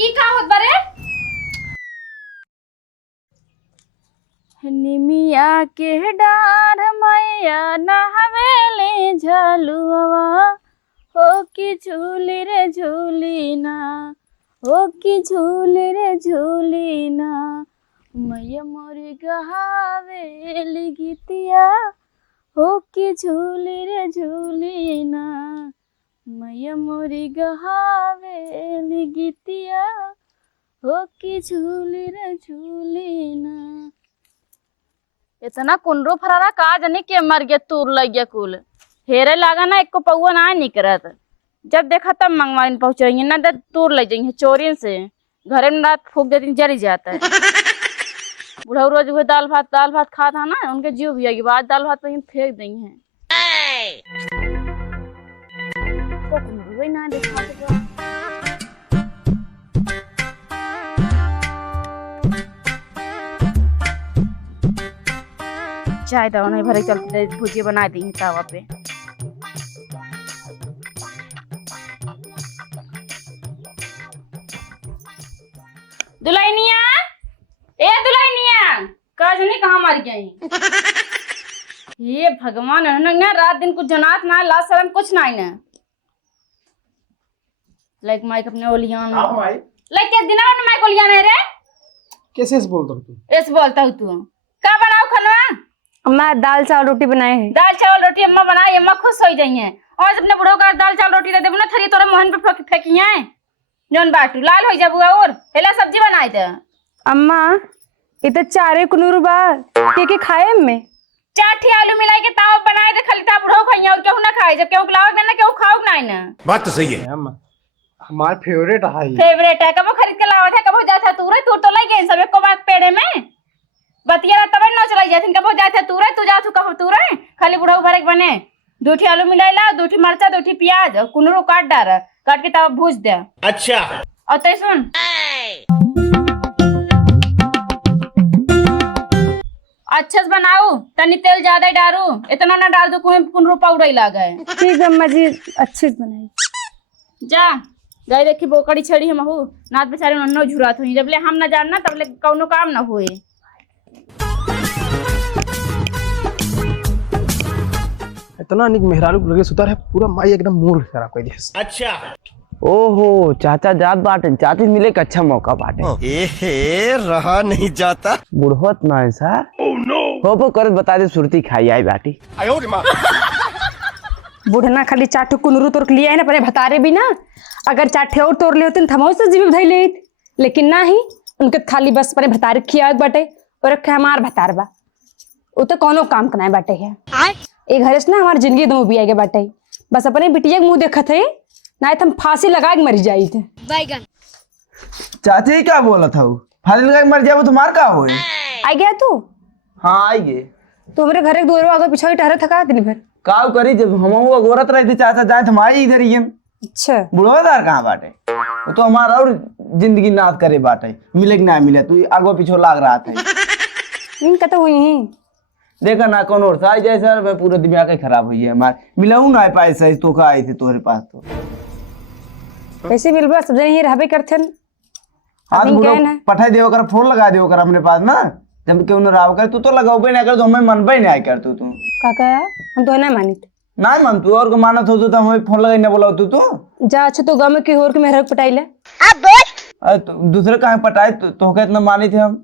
की का होत बारे? निमिया के डार मैया नहवेले झलुआ हो कि झूली रे झूली ना, हो कि झूली रे झूली ना, मैया मोरी गहावेली गीतिया हो कि झूली रे झूली ना, मैया मोरी गहावेली गीतिया हो कि झूली रे झूली ना। इतना कुंडरू फरारा का जाने के मर गया तूर लग गया कुल हेरे लागा ना एक को पौआ ना निकरत जब देखा तब मंगवाइन पहुंचाएंगे ना तो तूर ले जाएंगे चोरी से घरे में रात फूक देती जरी जाता है। बुढ़ा रोज वो दाल भात खा था ना उनके जीव भी आएगी बाद दाल भात पे फेंक देंगे ना देखा चाय तो नहीं भरे चलते भुजिया बना दी तावा पे। दुल्हनिया ए दुल्हनिया काजनी कहाँ मर गई? ये भगवान है रात दिन कुछ जनात ना ला शर्म कुछ ना ना लाइक माइक अपने ओलियान लाइक के दिना में माइक ओलियान है रे कैसे ऐसे बोलता हूँ तू? ऐसे बोलता हूँ तू का बनाओ खाना? अम्मा दाल चावल रोटी बनाए हैं। दाल चावल रोटी अम्मा बनाई अम्मा खुश हो जाइए और अपने बुढ़ो का दाल चावल रोटी दे देबो ना थरी तोरे मोहन पे फेंकिए जौन बाटू लाल हो जाबू और हेला सब्जी बनाई दे। अम्मा ये तो चारे कुनूर बा के खाए में चाठी आलू मिलाई के ताव बनाए दे खाली ता बुढ़ो खाइए और केहू ना खाए जब केहू खिलाओ ना केहू खाओ ना ना। बात तो सही है अम्मा हमार फेवरेट है कबो खरीद के लावत है कबो जाता तू रे तू तो लई गई सब एको बात पेड़े में बतिया तब न चलाई जाथिन कबो जाते तू रे तू जा तू कबो तू रे खाली बुढ़ऊ भरे बने दूठी आलू मिलाई ला दूठी मरचा दूठी प्याज और कुनरू काट डार काट के तब भूज दे। अच्छा और ते सुन अच्छे से बनाऊ तनी तेल ज्यादा डालू इतना ना डाल दो कुनरू पाउडर लागे। ठीक अम्मा जी अच्छे से बनाई जा गाय देखी बोकड़ी छड़ी हम हो नाथ बेचारे नन्नो झुरात हुई जब ले हम ना जानना तब ले कौनो काम ना होए। इतना निक मेहरारू लगे सुतार है पूरा माई एकदम मूड खराब कर दिया। अच्छा ओहो चाचा जात बाटे चाची मिले का अच्छा मौका बाटे एहे रहा नहीं जाता बुढ़त ना है सर हो करत बता दे सुरती खाई आई बाटी बुढ़ना खाली चाटू कुनरू तोड़ के लिया है ना परे भतारे भी ना अगर चाटे और तोड़ ले होते थमाओ से जीव धई ले लेकिन ना ही उनके खाली बस परे भतारे खियावत बाटे और रखे हमार भतार बा वो तो कोनो काम कनाए बाटे है ए घरे से ना हमार जिंदगी दो भी आगे बाटे बस अपने बिटिया के मुंह देखत है ना तो हम फांसी लगा के मर जाई थे। चाची क्या बोला था फांसी लगा के मर जाए तुम्हार का होए आ गया तू? हाँ आई गे तू मेरे घर एक दूर आगे पीछे ठहरे थका दिन भर का करी जब हम गोरत रहे थे चाचा जाए हमारे इधर ही अच्छा बुढ़वादार कहाँ बाटे वो तो हमारा और जिंदगी नाथ करे बाटे मिले कि ना मिले तू आगो पीछे लाग रहा था इनका तो हुई ही देखा ना कौन और था जैसा मैं पूरा दिमाग खराब हुई है हमारे मिलाऊ ना पाए सही तो का आई थे तुम्हारे पास तो कैसे मिलबा सब जने ही रहबे करथे हाथ बुढ़ो पठाई देव कर फोन लगा देव कर अपने पास ना जब क्यों न राव कर तू तो लगाओ ना कर तो हमें मन नहीं आए कर तू काका हम तो ना मानित ना मन तू और को मानत हो तो हमें फोन लगाई ना बोलाओ तू जा अच्छा तो गांव में की और के मेहरा पटाई ले तो दूसरे कहाँ पटाए तो इतना मानी थे हम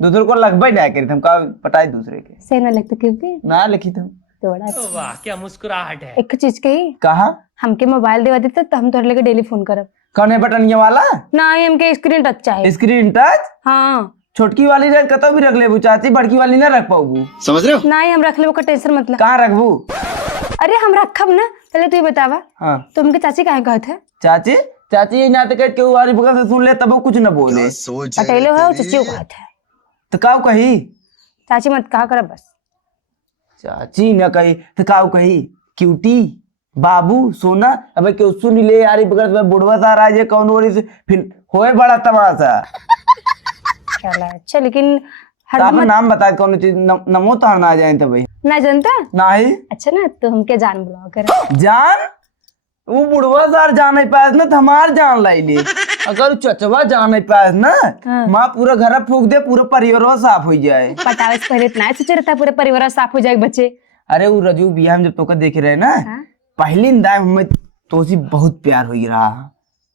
दूसरे को लगभग नहीं करी थे हम कहा पटाए दूसरे के सही ना लगता क्योंकि ना लिखी थे तो बड़ा वाह क्या मुस्कुराहट है। एक चीज कही कहा हमके मोबाइल देवा देते तो हम तोहरे लेके डेली फोन करब कौन है बटन वाला ना ही हमके स्क्रीन टच चाहिए स्क्रीन टच हाँ छोटकी वाली रख कतो भी रख ले चाची बड़की वाली ना रख पाऊ समझ रहे हो ना ही हम रख ले का टेंशन मतलब कहाँ रखबू अरे हम रखब ना पहले तू ये बतावा हाँ तो हमके चाची काहे कहत है चाची चाची ना तो कह वाली बगल से सुन ले तब वो कुछ न बोले अकेले है चाची कहत है तो काऊ कही चाची मत कहा कर बस चाची न कही तो काऊ कही क्यूटी बाबू सोना अब क्यों सुन ले यार बगल में बुढ़वा सा रहा है कौन और फिर होए बड़ा तमाशा चला अच्छा लेकिन तो आप नाम बता कौन चीज नमो तो ना जाए तो भाई ना जानता ना ही अच्छा ना तो हमके जान बुलाओ कर जान वो बुढ़वा सार जान नहीं पास ना हमार जान लाई ले अगर चचवा जाने पास ना हाँ। माँ पूरा घर फूक दे, पूरा परिवार साफ हो जाए। पटावे से पहले इतना सोचे रहता पूरे परिवार साफ हो जाएगा बच्चे। अरे वो रजू बिया में जब तोका देख रहे ना, हाँ? पहली दाम हमें तो सी बहुत प्यार हो रहा।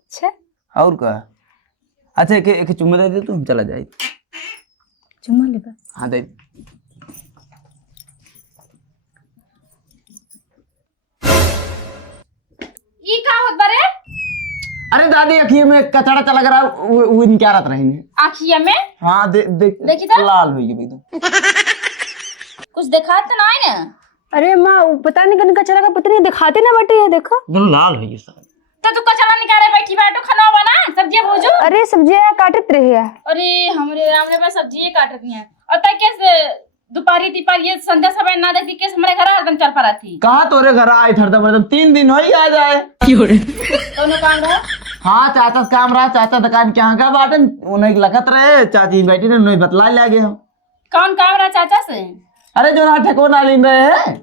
अच्छा और का अच्छा एक चुम्मा दे दे, तू चला जाए। चुम्मा ले बस। हाँ दे। ई का होत बारे? अरे दादी अखिए में कचड़ा चला रहा, वो इनके रात रहेंगे। आँखिया में हाँ देखी तो? लाल हो गई तो। कुछ देखा तो ना है ना? अरे माँ वो पता नहीं कन कचरा का पता नहीं दिखाते ना बटे, ये देखो। लाल हो गई सब। तो तू कचरा निकाले बैठी बैठो, खाना बना, सब्जी भूजू। अरे सब्जियां काटत रही है। अरे हमरे पास सब्जी काटत नहीं है। और तय कैसे दोपहरी तिपहरी ये संध्या समय ना देखती कैसे हमारे घर हरदम चल पड़ा थी। कहाँ तोरे घर आए हरदम 3 दिन हो ही आ जाए। दोनों काम रहा। हाँ चाचा से काम रहा, चाचा दुकान के यहाँ का बाटन उन्हें लगत रहे, चाची बैठी ने उन्हें बतला लगे हम। कौन काम रहा चाचा से? अरे जो ना ठेको ना लीन रहे हैं।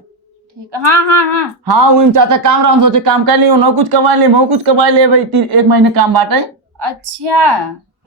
ठीक है, हाँ हाँ हाँ। हाँ उन चाचा काम रहा, हम सोचे काम कर लिए, उन्होंने कुछ कमा लिए, मैं कुछ कमा लिए भाई। 1 महीने काम बाटे अच्छा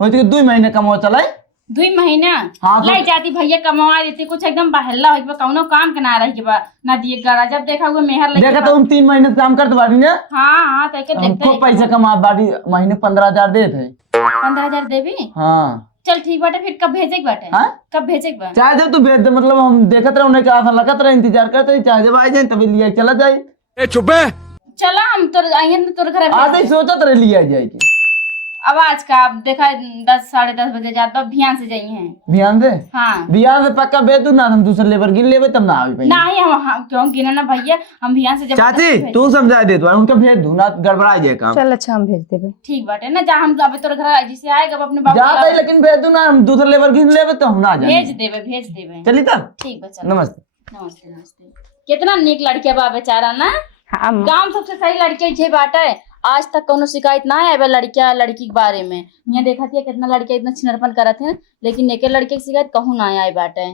हो 2 महीने कमाओ चले। 2 महीना हाँ, तो- लाई जाती भैया कमा देती कुछ एकदम बहल्ला हो कौनो काम के ना रही के बा ना दिए गरा। जब देखा हुआ मेहर लगे देखा तो हम 3 महीने से काम करते बाटी ने। हाँ हाँ तय के देखते खूब पैसा कमा बाटी, महीने 15,000 दे थे। 15,000 देवी। हाँ चल ठीक बाटे, फिर कब भेजे के बाटे? हाँ? कब भेजे के बा? चाहे जब तू भेज दे, मतलब हम देखते रहे, उन्हें क्या था लगत रहे, इंतजार करते रहे, चाहे जब आ जाए तभी लिया चला जाए। चुप है। चला हम तोर आइए ना तोर घर आज ही सोचत रहे लिया जाएगी। अब आज का अब देखा 10 साढ़े 10 बजे जाता ध्यान से जाइए हैं। ध्यान दे, हाँ ध्यान से पक्का बे तू ना, हम दूसरे लेबर गिन लेबे तब ना आवे पाई। नहीं हम क्यों गिना ना भैया, हम ध्यान से जब चाची तू समझा दे तू, उनका भेज दू ना, गड़बड़ा जाए काम। चल अच्छा हम भेज देवे। ठीक बाटे ना, जा हम अब तोर घर जिसे आएगा अपने बाबू जाता ही लेकिन भेज दू ना, हम दूसरे लेबर गिन लेबे तो हम ना जाए। भेज देवे। चली तब। ठीक बा चल। नमस्ते। नमस्ते नमस्ते। कितना नीक लड़किया बा बेचारा ना, हाँ माँ। गांव सबसे सही लड़किया जे बाटे। आज तक कोनो शिकायत ना है लड़किया लड़की के बारे में। यहाँ देखा थी कितना लड़किया इतना छिनरपन करत है, लेकिन एक लड़के की शिकायत कहूँ ना आए बाटे।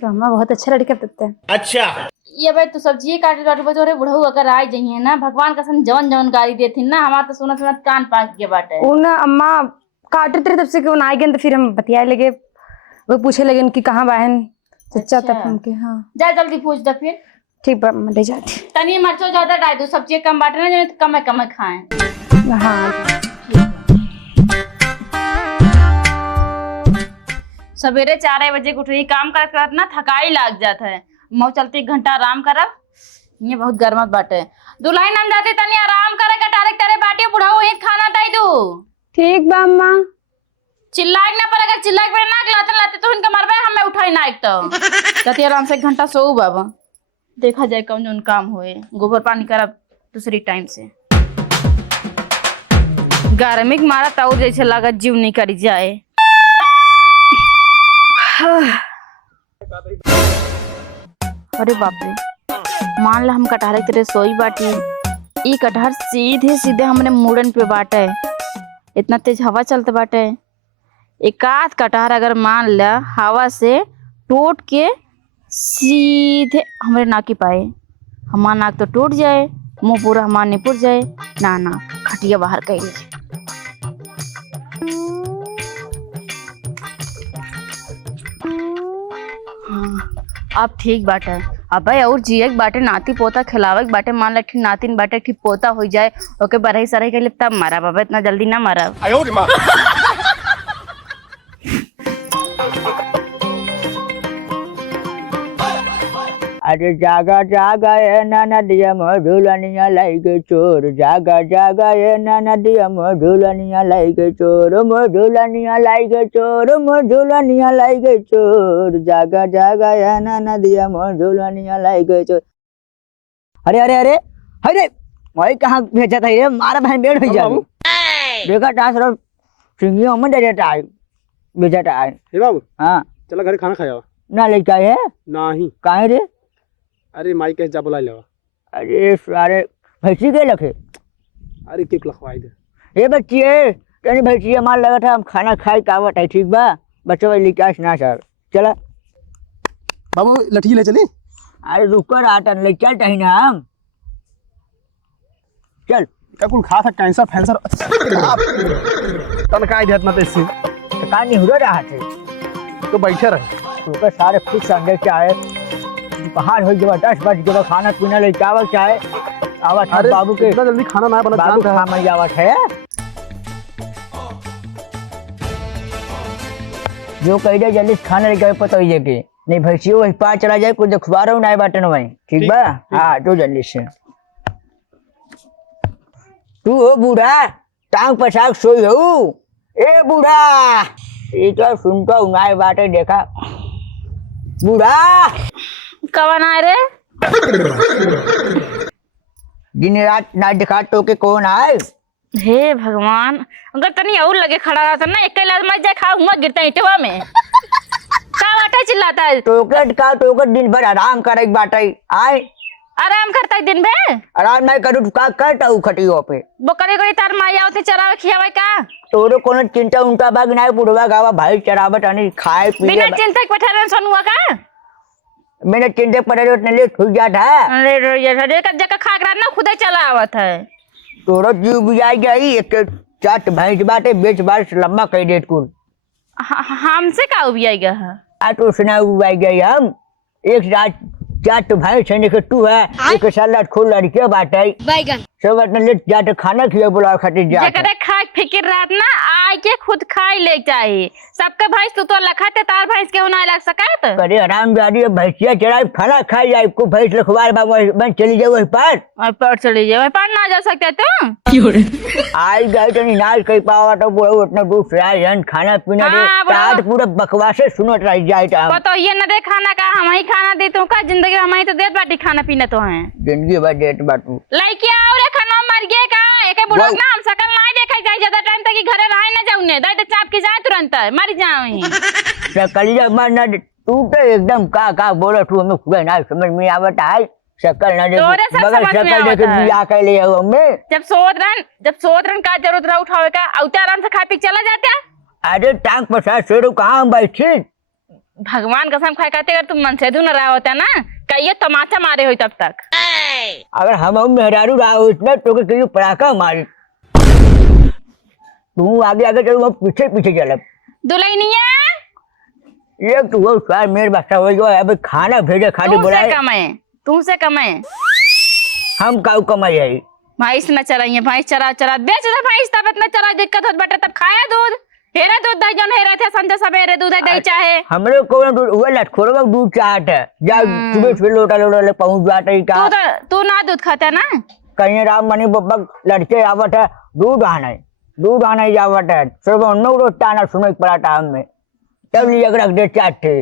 तो हम बहुत अच्छा लड़का देते हैं। अच्छा ये भाई तू सब्जी काटे काटे बजोरे बुढ़ऊ अगर आ जाइए ना, भगवान कसम जवन जवन गाड़ी देती ना, हमारा तो सुना सुना कान पाक के बाटे। वो ना अम्मा काटते रहे तब से क्यों ना आए गए, तो फिर हम बतियाए लगे, वो पूछे लगे उनकी कहाँ बहन चचा अच्छा। तब उनके। हाँ जा जल्दी पूछ दे फिर। ठीक बा मैं ले जाती तनी मर्चो ज्यादा डाल दो, सब्जी कम बाटे ना, जो कम कम खाएं। हूँ। हाँ सवेरे 4 बजे उठ रही, काम करत करत ना थकाई लाग जाता है। मऊ चलते 1 घंटा आराम करब, ये बहुत गर्मत बाटे। दुल्हन हम जाते तनी आराम करे, कटारे तारे बाटे बुढ़ाओ एक खाना दे दू। ठीक बा अम्मा। चिल्लाए ना पर, अगर चिल्लाए पर ना लाते लाते तो इनका मरबे, हमें उठाई ना एक तो जाती आराम से 1 घंटा सोऊ बाबा, देखा जाए कौन जौन काम होए। गोबर पानी करब दूसरी टाइम से। गर्मी के मारा ताऊ जैसे लागत जीव नहीं करी जाए। अरे बाप रे, मान ला हम कटहर की तरह सोई बाटी, ई कटहर सीधे सीधे हमने मुड़न पे बाटे। इतना तेज हवा चलते बाटे, एक आध कटहर अगर मान ला हवा से टूट के सीधे हमारे नाकी पाए, हमारा नाक तो टूट जाए, मुंह पूरा हमारा निपुट जाए। ना ना खटिया बाहर कर लीजिए। अब ठीक बाटे। अब भाई और जिए के बाटे, नाती पोता खिलावे के बाटे, मान ला ठीक नातिन बाटे ठीक पोता हो जाए, ओके बरही सरही के लिए तब मारा बाबा, इतना जल्दी ना मारा। अरे जागा जागा ये नदिया में झूलनिया लाई के चोर, जागा जागा ये नदिया में झूलनिया लाई के चोर, मोर झूलनिया लाई के चोर, मोर झूलनिया लाई के चोर, जागा जागा ये नदिया में झूलनिया लाई के चोर। अरे अरे अरे अरे भाई कहाँ भेजा था रे, मारा बहन बेड़ हो जाए। देखा टास रो सिंगियों में डरे टाई भेजा टाई। हे बाबू हाँ चला घरे खाना खाया ना लेके आए है नाही। काहे रे? अरे माई कैसे जा बुला लेवा। अरे सारे भैंसी के लखे। अरे केक लखवाई दे। ये बच्ची तेरी भैंसी मार लगा था, हम खाना खाए कावट है। ठीक बा बच्चों वाली लिकाश ना सर चला बाबू लठी ले चली। अरे रुकर आटन ले चल टही ना हम चल क्या कुल खा था कैंसर फैंसर तन का देत मत इससे तो का नहीं हो रहा थे तो बैठे रहे तो के सारे खुश संडे चाहे बाहर हो जब 10 बज गए खाना पीना ले चावल चाहे आवत है बाबू के इतना जल्दी खाना ना बना बाबू जानता है खा मई आवत है जो कह दे जल्दी खाना लेके पता ही कि नहीं भैंसियों वही पार चला जाए कुछ खुआ रहा हूँ ना बाटन वही ठीक बा हाँ तो जल्दी से तू हो बूढ़ा टांग पछाक सोई हो ए बूढ़ा ये तो सुनता हूँ ना बाटे देखा बूढ़ा कवन आए रे? दिन रात ना दिखा तो के कौन आए हे भगवान, अगर तनी और लगे खड़ा रहता ना एक लात मत जाए खाऊंगा गिरता ईटवा में का बाटा चिल्लाता है? टोकट दिन भर आराम करे बाटे आए आराम करता है दिन भर? आराम नहीं करूँ का करता हूँ खटियो पे वो करे करे तार माया होते चरावे खियावे का? तोरो कोनो चिंता उनका बाग नहीं बुढ़वा गावा भाई चरावट अनि खाए बिना पी चिंता के बैठा रहन सनुआ का? मैंने चिंते पड़े उतने लेट हो जाता है अरे ये रे का जगह खा कर ना खुदे चला आवत है। तोरो जीव बुझाई गई एक चाट भैंस बाटे बेच बार लम्बा कह देत कुल हमसे का उबियाएगा है? आ तो सुना उबाई गई हम एक रात चाट भैंस है निकल तू है एक सलाद खोल लड़के बाटे बैगन सब अपने लेट जाट खाना खिया बुला खातिर जा जकरे खाए फिकिर रात ना आए के खुद खाई ले चाहिए सबके भैंस तू तो लखाते तार भैंस के होना लग सकत अरे आराम जारी भैंसिया चराई खाना खाई जाए को भैंस लखवार बाबा बन चली जाए वही पार और पर चली जाए पर ना जा सकते तू आई गए तो नहीं नाच कही पावा तो बोलो उतना दूर से आए जन खाना पीना दे हाँ, बोलो। आज पूरा बकवासे सुनत रह जाए तो हम पतो ये न दे खाना का हम ही खाना दे तो का जिंदगी हम ही तो देत बाटी खाना पीना तो है जिंदगी भर डेट बाटू लइकिया और खाना मर गए का एके बुढ़ो वाह। ना हम सकल ना देखे जाए ज्यादा टाइम तक घरे रहे ना जाऊने दे तो चाप के जाए तुरंत मर जाओ सकलिया मरना तू तो एकदम का बोलो तू हमें खुदा ना समझ में आवता है शकल ना तोरे सब बगल समझ में शकल देख आवता है। बिया कर ले हमें जब सोत रन का जरूरत रहा उठावे का औते आराम से खा पी के चला जाता। अरे टांग पसा शेरू कहाँ बैठी भगवान कसम खाए खाते अगर तुम मन से न रहा होता ना कहिए तमाचा मारे हो तब तक अगर हम मेहरारू रहा हो इतना तो कहीं पड़ाका मारी तू आगे आगे चलो हम पीछे पीछे चल दुल्हनिया ये तू वो सार मेरे बच्चा हो गया अब खाना भेजे खाने बोलाए तुमसे कमाए हम काऊ कमाई है भैंस न चराइए भैंस चरा चरा बेच दे भैंस तब इतना चरा दिक्कत होत बटे तब खाया दूध हेरा दूध दही जन हेरे थे संजय सवेरे दूध दही चाहे हमरे को वो लटखोरवा दूध चाहत है जा सुबह सुबह लोटा लोटा ले पहुंच जाते ही का तू ना दूध खाता ना कहीं राम मनी बब्बा लड़के आवत है दूध आना ही आवत है सब नौ रोज आना सुनो पराठा हमें तब लिए रख दे चाटे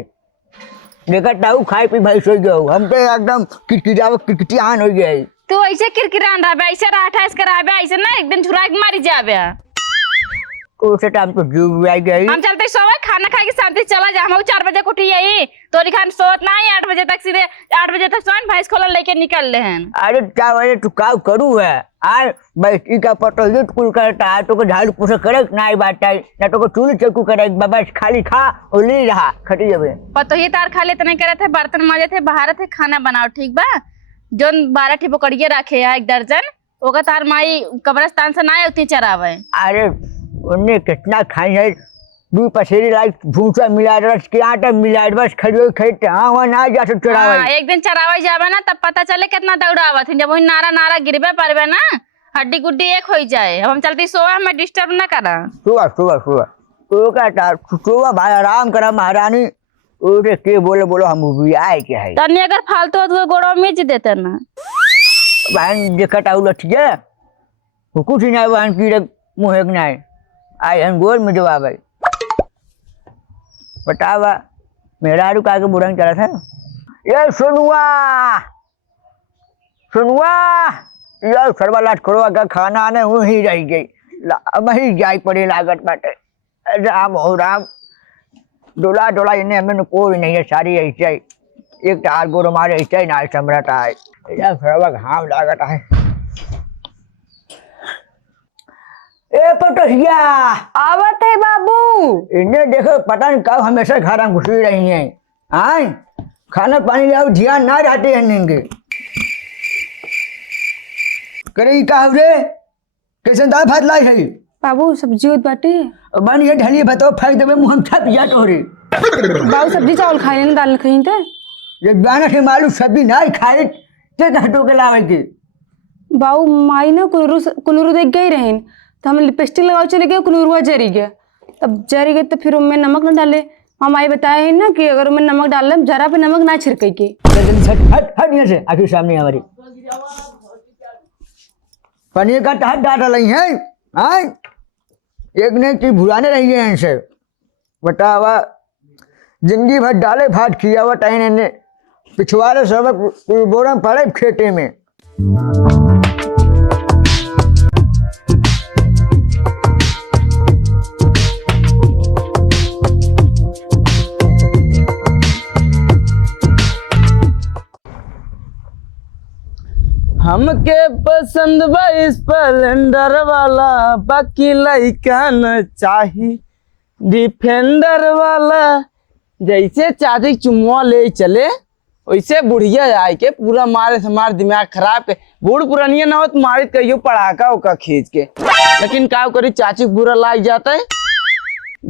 देखा ताऊ खाए पी भाई सो गयो हम तो एकदम किटकिटान हो गए तू ऐसे किरकिरान रहा ऐसे राठाइस कराबे ऐसे ना एक दिन छुरा के मारी जाबे उसे टाइम तो जीव आई गई हम चलते सोवे खाना खा के शांति चला जा हम 4 बजे उठी यही तोरी खान सोत ना 8 बजे तक सीधे 8 बजे तक सोन भैंस खोला लेके निकल ले हैं। अरे क्या वजह तू का करू है आर बैठी का पटो ये कुल करता है तो को झाड़ू पोछा करे ना बात है ना तो को चूल्हे चक्कू करे बाबा खाली खा और ले रहा खटी जाबे पतो ही तार खा लेते नहीं करे थे बर्तन माजे थे बाहर थे खाना बनाओ ठीक बा जोन 12 ठी पकड़िए रखे है 1 दर्जन ओका तार माई कब्रिस्तान से ना उतनी चरावे अरे उन्हें कितना खाई है दू पसेरी लाइक भूसा मिला रस के आटा मिला बस खड़ियो खेते हाँ वहाँ ना जा सकते हाँ, एक दिन चरावे जावे ना तब पता चले कितना दौड़ावत है जब वही नारा गिरबे परबे ना हड्डी गुड्डी एक हो जाए अब हम चलती सोवा हमें डिस्टर्ब ना करा सुबह तो क्या सुबह भाई आराम करा महारानी उसे के बोलो हम भी आए क्या है तनी अगर फालतू हो तो गोड़ो मिच देते ना बहन देखा टाउ लठी है कुछ नहीं बहन की मुँह नहीं आई हम गोल में जवाब है बतावा मेरा रुका के बुरंग चला था ये सुनुआ ये सरवा लाट खोड़वा का खाना आने वही रह गई वही जाई पड़ी लागत बाटे राम हो राम डोला इन्हें हमें कोई नहीं है सारी ऐसे एक तार गोरो मारे ऐसे ना समरता है ये सरवा घाम लागत है ए पटोहिया आवत है बाबू इन्हें देखो पता नहीं कब हमेशा घर में घुसी रही हैं आए खाना पानी ले ध्यान ना जाते हैं नेंगे करे का रे कैसे दाल भात लाई है बाबू सब्जी होत बाटे। बन ये ढलिए बताओ फेंक देवे मुंह हम छप जा तोरे बाबू सब्जी चावल खाए ना दाल खाई थे। ये गाना से मालूम सब्जी ना खाए ते घटो के लावे के बाबू माई ना कुनूरू देख गई रहें तो हम लिपस्टिक लगाओ चले गए, कुनूरुआ जरी गया। तब जरी गए तो फिर उनमें नमक न डाले। हम माई बताए हैं ना कि अगर उनमें नमक डाल जरा पे नमक ना छिड़के के। हट हट यहाँ से आखिर सामने हमारी पनीर का टहट डाटा रही है हाँ एक ने चीज भुलाने रही है इनसे बतावा जिंदगी भर डाले भात किया हुआ टाइम ने पिछवाड़े सब बोरा पड़े खेते में। हमके पसंद बा स्प्लेंडर वाला, बाकी लइका न चाही डिफेंडर वाला। जैसे चाची चुम्मा ले चले वैसे बुढ़िया आए के पूरा मारे से मार दिमाग खराब के। बूढ़ पुरानिया ना हो तो मारे कहियो पड़ाका उका खींच के। लेकिन का करी चाची बुरा लाग जाता है।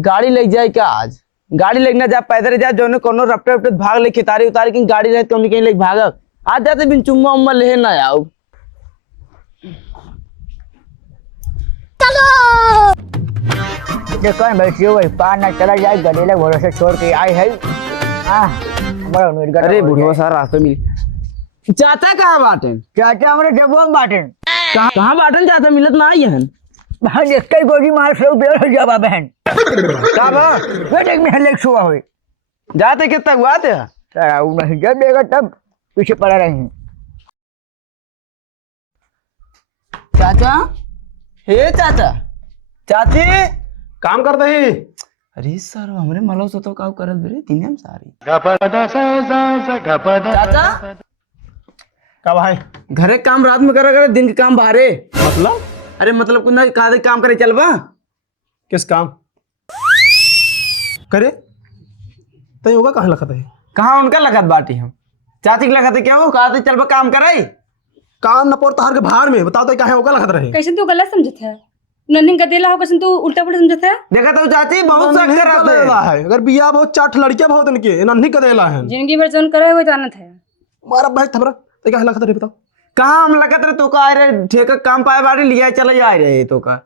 गाड़ी ले जाए क्या आज? गाड़ी लेना जा पैदल जा जो कोनो रपटे रपटे भाग ले खितारी उतारी की गाड़ी रहे तो कहीं ले भाग आज जाते बिन चुम्मा उम्मा ले ना आओ। देखो बैठी हो पार ना चला जाए गडेला भरोसे छोड़ के आई है अरे बुढ़वा सारा रास्ते मिल। चाचा कहाँ बाटे? चाचा हमारे जबुआ में बाटे कहाँ बाटन चाचा मिलत ना आई हन। बहन एक ही गोली मार से बेर हो जावा बहन का बा बेटे में हलेक सुआ हुई जाते कितना हुआ थे तारा उ नहीं जब देगा तब पीछे पड़ा रही। चाचा हे चाचा चाची काम करते ही अरे सर हमरे malo सोतो का करत बरे तीन हम सारी चाचा का भाई घरे काम रात में करा करे दिन के काम बाहरे। मतलब अरे मतलब कुछ ना कादे काम करे चलबा। किस काम करे तय होगा कहाँ लखत है कहाँ उनका लगत बाटी हम चाची के लगत है क्या वो कादे चलबा काम करे काम न पोर तहार के भार में बताओ तो कहाँ होगा लखत रहे। कैसे तू गलत समझत है? नन्ही गदेला हो कैसे तू उल्टा पुल्टा समझत है? देखा तो चाची बहुत शक कर रहा है अगर बिया बहुत चाट लड़कियां बहुत इनके नन्ही कदेला है जिंदगी भर जोन करे हुए जानत है। मारा भाई थबरा तो कहाँ लखत रहे बताओ। कहाँ हम लगत रहे तो का आ रहे ठेका काम पाए बारी लिया चले जा रहे तो का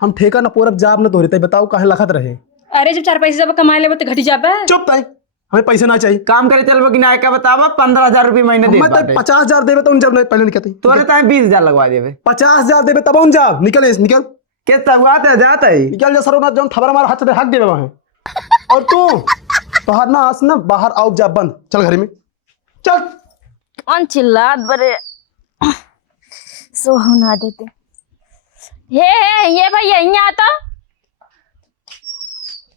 हम ठेका न पोरब जाब न तोरे तय बताओ कहाँ लखत रहे। अरे जब 4 पैसे जब कमा ले तो घटी जाबे। चुप तय हमें पैसे ना चाहिए। काम करे चलबा कि ना का बतावा 15,000 रुपये महीने दे मैं तो 50,000 देवे तो उन जब पहले निकलते तोरे ताए 20,000 लगवा देवे 50,000 देवे तब उन जाब निकल कितना हुआ था जाता है निकल जा सरोना जौन थबरा मार हाथ से हक देवे वहां। और तू तोहर ना आस ना बाहर आओ जा बंद चल घर में चल। कौन चिल्लात बरे सोहना देते हे ये भैया यहाँ आता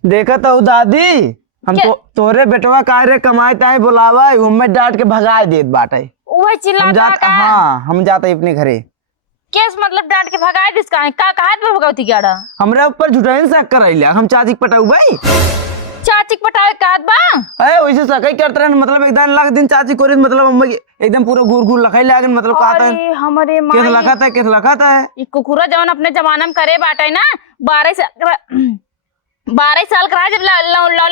देखा तो दादी हम तो तोरे बेटवा का रे कमाए ताए बुलावा हमें डांट के भगा देत बाटे। वो हम चिल्लाता जात का हाँ हम जाते अपने घरे केस मतलब डांट के भगा दिस का कहा में भगावती गाड़ा हमरा ऊपर झुठाइन शक कर हम चाची के पटाऊ भाई चाची के पटावे काद बा अरे वैसे सकई करते रहे मतलब एकदम लाख दिन चाची कोरी मतलब हम एकदम पूरा घूर घूर लखाई लागन मतलब कहता है अरे हमारे किस माई लखाता है ई कुकुरा जवन अपने जमाना में करे बाटे ना 12 साल करा जब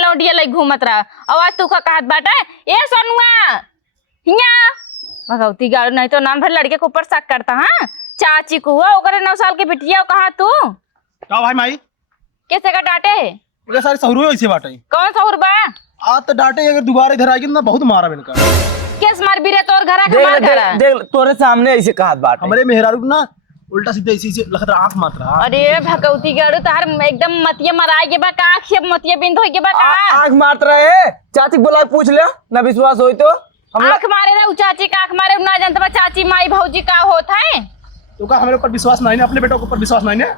लौंडिया लई घूमत रहा आवाज तू का कहत बाटे ए सोनुआ हिया भगवती गाड़ी नहीं तो नाम भर लड़के के ऊपर शक करता हां चाची को हुआ ओकरे 9 साल के बिटिया कहा तू का भाई माई कैसे का डांटे ये सारी सहरू ऐसे बाटे कौन सा उर्बा आज तो डांटे अगर दोबारा इधर आएगी ना बहुत मारा इनका। केस मार बिरे तोर घरा के मार गड़ा देख तोरे सामने ऐसे कहत बात हमारे मेहरारू ना उल्टा सीधा ऐसे लखत आंख मार रहा। अरे भगवती गाड़ू तार एकदम मतिया मराए के बा का आँख मतिया बिंद होई के बा का आंख मारत रहे चाची बुला पूछ ले ना विश्वास होई तो आँख मारे ना चाची का आँख मारे ना जानता बा चाची माई भौजी का होत है तो का हमारे ऊपर विश्वास नहीं है अपने बेटों के ऊपर विश्वास नहीं है।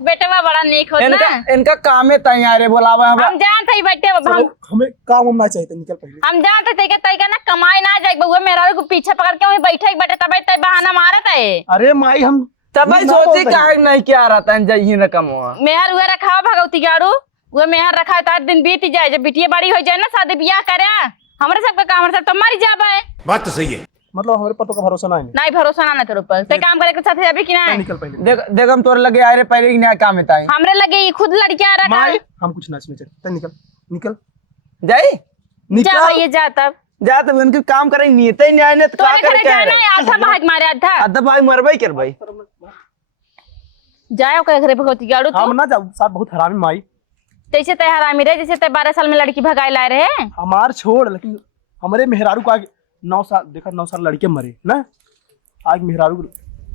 बेटवा बड़ा नेक होत ना इनका काम है तैयार है बुलावा हम जानते ही बैठे हमें काम होना चाहिए निकल पहले हम जानते थे कि तैका ना कमाई ना जाए बउआ मेरा को पीछे पकड़ के वहीं बैठे बैठे तब तय बहाना मारत है। अरे माई हम तब सोची काहे नहीं क्या रहता है जही न कमवा मेहर हुआ रखा भगवती गाड़ू वो मेहर रखा है दिन बीत जाए जब बिटिया बड़ी हो जाए ना शादी ब्याह करे हमारे सबका काम हमारे सब तो मर जाबे। बात तो सही है। मतलब हमारे पर तो का भरोसा नहीं नहीं भरोसा ना तेरे ऊपर ते काम करे के साथ जाबे कि ना निकल पहले देख देख हम तोरे लगे आए रे पहले ही नया काम है ताई हमरे लगे ई खुद लड़कियां रखा माई हम कुछ ना इसमें चल तै निकल निकल जाई जा निकल भैया जा तब जा तब उनके काम करे नियत ही नहीं आने तो का तोरे करे घरे क्या जाना है आधा भाग मारे आधा अद्दा भाई मरबई कर भाई जाओ करे घरे भगवती गाड़ू हम तू ना जाओ साहब बहुत हरामी माई तैसे ते हरामी रे जैसे ते 12 साल में लड़की भगाए लाए रहे हमार छोड़ लेकिन हमारे मेहरारू को आगे 9 साल देखा 9 साल लड़के मरे ना आग मेहरारू को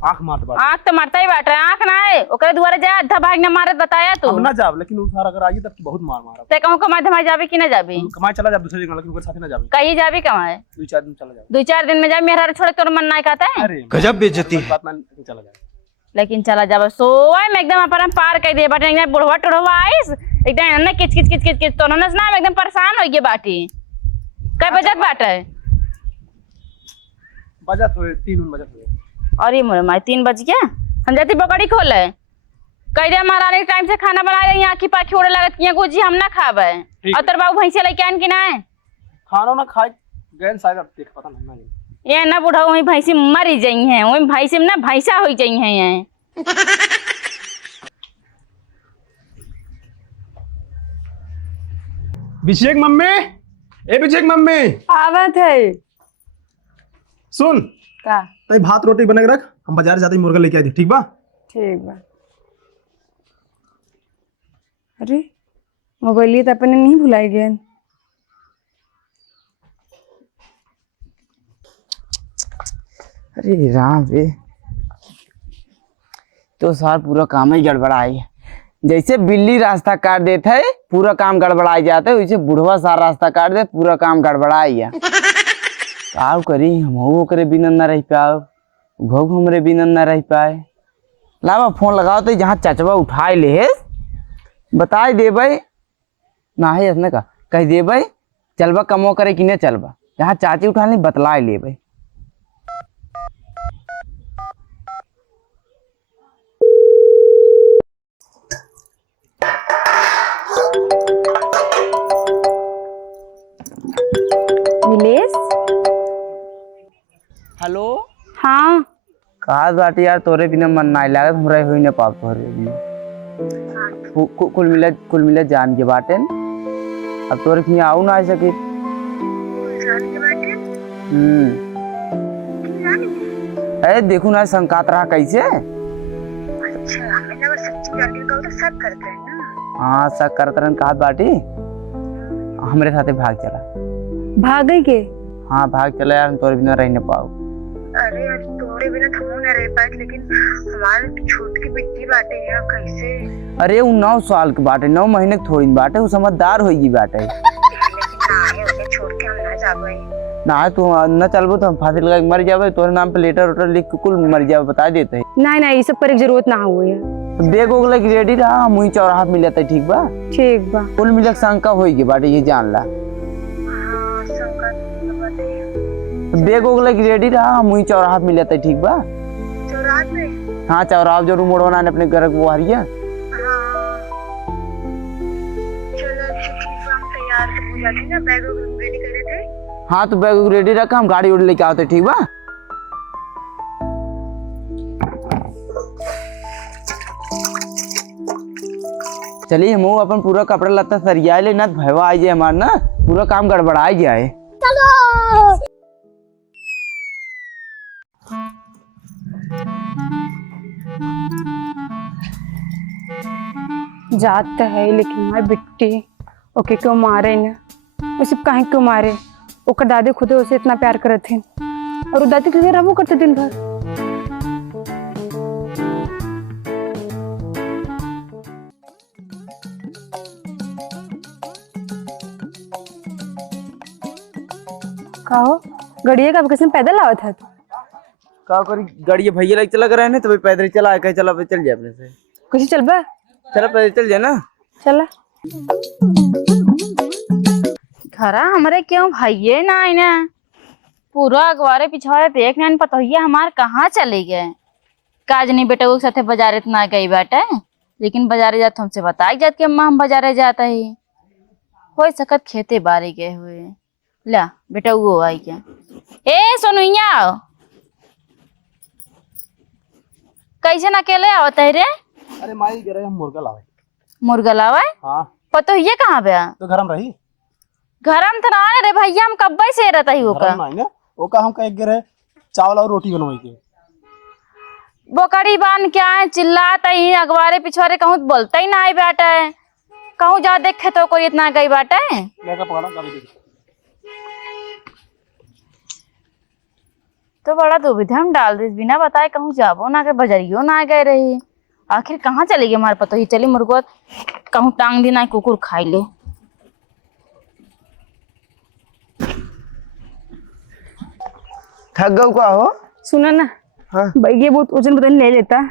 आंख मारत बात आंख तो मारता ही बाटे आंख ना है ओकरे दुआरे जा आधा भाग ना मारत बताया तू हम ना जाब लेकिन उ सारा अगर आई तब की बहुत मार मारा ते कहूं कमाई धमाई जाबे कि ना जाबे कमाए चला जा दूसरे जगह लेकिन ओकर साथे ना जाबे कहीं जाबे कमाए 2-4 दिन चला जा 2-4 दिन में जा मेहरा छोड़े तोर मन ना कहता है अरे गजब बेइज्जती है। बात मान के चला जा लेकिन चला जाबे सोए में एकदम अपन पार कर दे बाटे एकदम बुढ़वा टुढ़वा आइस एकदम ना किच किच किच किच किच तो ना ना एकदम परेशान हो गए बाटी कई बजत बाटे बजट हुए 3 बजट हुए और ये मोरे माई 3 बज गया हम जाती बकड़ी खोले कह दे महारानी टाइम से खाना बना रही आँखी पाखी ओढ़े लगत किया गोजी हम ना खाबे और तर बाबू भैंसे लेके आन कि ना खाना ना खाए गैन शायद अब देख पता नहीं ना ये ना बुढ़ा वही भैंसी मरी जाई है वही भैंसी में ना भैंसा हो जाई है ये बिछेक मम्मी ए बिछेक मम्मी आवत है सुन का तई भात रोटी बना के रख हम बाजार जाते ही मुर्गा लेके आए थे ठीक बा ठीक बा अरे मोबाइल तो अपने नहीं भुलाई गए अरे राम रे तो सार पूरा काम ही गड़बड़ाई है जैसे बिल्ली रास्ता काट देते है पूरा काम गड़बड़ाई जाता है वैसे बुढ़वा सारा रास्ता काट दे पूरा काम गड़बड़ाई है का करी हम करे बिना न रह पाओ घो हमरे बिना न रह पाए लावा फोन लगाओ तो जहाँ चचवा उठाए ले है बताए दे भाई ना है इसने का कह दे भाई चलबा कमो करे कि नहीं चलबा जहाँ चाची उठा ले बतलाए ले भाई नीलेश हेलो हाँ कहा बाटी यार तोरे बिना मन ना लागत हमरा होई न पाप तोरे बिना कुल मिला जान के बाटे अब तोरे कहीं आऊ ना आ सके अरे देखू ना संकात रहा कैसे हाँ सब करत रहन कहा बाटी हमरे साथे भाग चला भाग गई के हाँ भाग चला यार तोरे बिना रह न पाओ अरे यार तोरे बिना तो हम ना रह पाए लेकिन हमारे छोट की बेटी बाटे यार कैसे अरे वो 9 साल के बाटे 9 महीने के थोड़ी बाटे वो समझदार होगी बाटे लेकिन ना है उन्हें छोड़ के हम ना जाबे ना तू न चलबो तो हम फांसी लगा के मर जाबे तोरे नाम पे लेटर उटर लिख के कुल मर जाबे बता देते है नहीं नहीं ये सब पर एक जरूरत ना हुई है तो बैग उग लग रेडी रहा मुई चौराहा मिले तो ठीक बा ठीक बा कुल मिलक शंका होगी बाटे ये जान ला हां संकट बाटे बैग उग लग रेडी रहा मुई चौराहा मिले तो ठीक बा चौराहा में हाँ चौराहा जो रूम मोड़वाना है अपने घर वो हरिया हां चलो ठीक है हम तैयार हो जाते ना बैग रेडी कर देते हाँ तो बैग रेडी रखा हम गाड़ी उड़ लेके आते ठीक बा चलिए हम अपन पूरा कपड़ा लत्ता सरिया ले ना भयवा आ जाए हमार ना पूरा काम गड़बड़ा जाए जात तो है लेकिन मार बिट्टी ओके क्यों मारे न वो सब काहे क्यों मारे ओकर दादी खुदे उसे इतना प्यार करत थे और वो दादी के रहबो करते दिन भर कहो गड़िया का किसने पैदल आवत था तू का करी गाड़ी भैया लग चला कर तो पैदल चला कहीं चला चल जाए अपने से कुछ चल बा चला पैदल चल जाए ना चला खरा हमारे क्यों भाइये ना है ना पूरा अखबारे पिछवाड़े देख ना पता हमार कहाँ चले गए काज नहीं बेटा वो साथे बाजारे इतना गई बाटे लेकिन बाजारे जाते हमसे बताई जात कि अम्मा हम बाजारे जाता ही हो सकत खेते बारे गए हुए ला बेटा वो आई क्या ए सोनुइया कैसे अकेले आवत है रे? अरे माई गिरे हम मुर्गा लावे। मुर्गा लावा हाँ पतो ये कहाँ पे है? तो गरम रही गरम तो ना रे भैया, हम कब्बे से रहता ही वो का गरम नहीं ना वो का हम कह गिरे चावल और रोटी बनवाई के बोकड़ी बान क्या है चिल्लाता ही अगवारे पिछवारे कहूँ बोलता ही ना है बेटा है कहूँ जा देखे तो कोई इतना गई बाटा है। लेकर पकड़ा गाड़ी दे। तो बड़ा दुविधा हम डाल दी बिना बताए कहूँ जाबो ना के बजरियो ना गए रही आखिर कहाँ चली गई हमारे पतो ही चली मुर्गो कहूँ टांग दी ना कुकुर खाई ले। थक गऊ का हो? सुना ना हाँ बैगे बहुत वजन बदन ले लेता।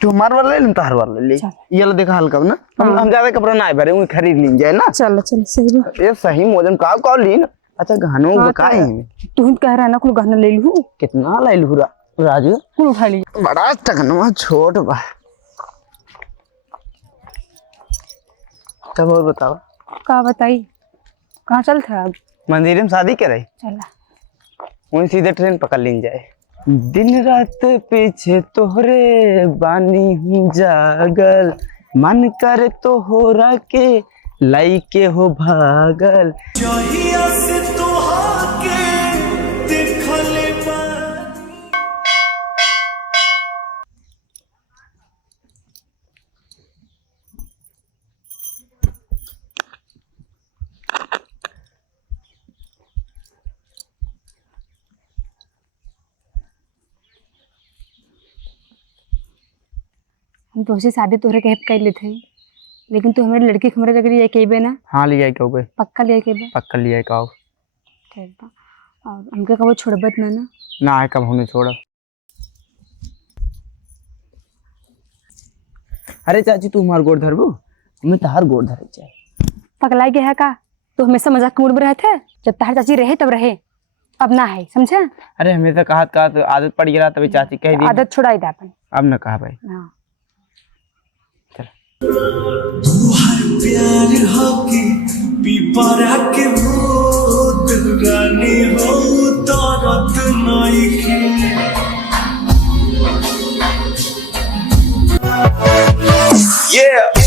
तू हमार वाला ले लें तो हर वाला ले ये लो देखा हल्का ना हम ज्यादा कपड़ा ना भरे उन्हें खरीद लीन जाए ना। चल चल सही बा। ये सही मोजन का लीन। अच्छा गहनों बकाए हैं तू ही कह रहा ना कुल गहना ले लूं कितना लाई लू राजू? कुल उठा ली। बड़ा टकनवा छोट बा। तब और बताओ का बताई कहाँ चल था अब? मंदिर में शादी करे चला वहीं सीधे ट्रेन पकड़ लीन जाए। दिन रात पीछे तोहरे बानी हूँ जागल मन करे तो हो रहा के लाई के हो भागल। हम तो शादी तोहरे के कर लेते लेकिन तू हमारी लड़की हमारे जगह लिए कही ना। हाँ लिया कहो पक्का लिए कही पक्का लिया कहो ठीक बा और हमके कबो छोड़बत ना ना ना है कब हमने छोड़ा। अरे चाची तू हमार गोड़ धरबू हमें तहार गोड़ धरे चाहिए। पगला गया है का? तो हमेशा मजाक के मूड में रहते जब तार चाची रहे तब रहे अब ना है समझा। अरे हमेशा कहा तो आदत पड़ गया तभी चाची कह दी आदत छुड़ाई दे अपन अब न कहा भाई। हाँ प्यार होके पिपरा के भूत रानी हो तरत नहीं के। Yeah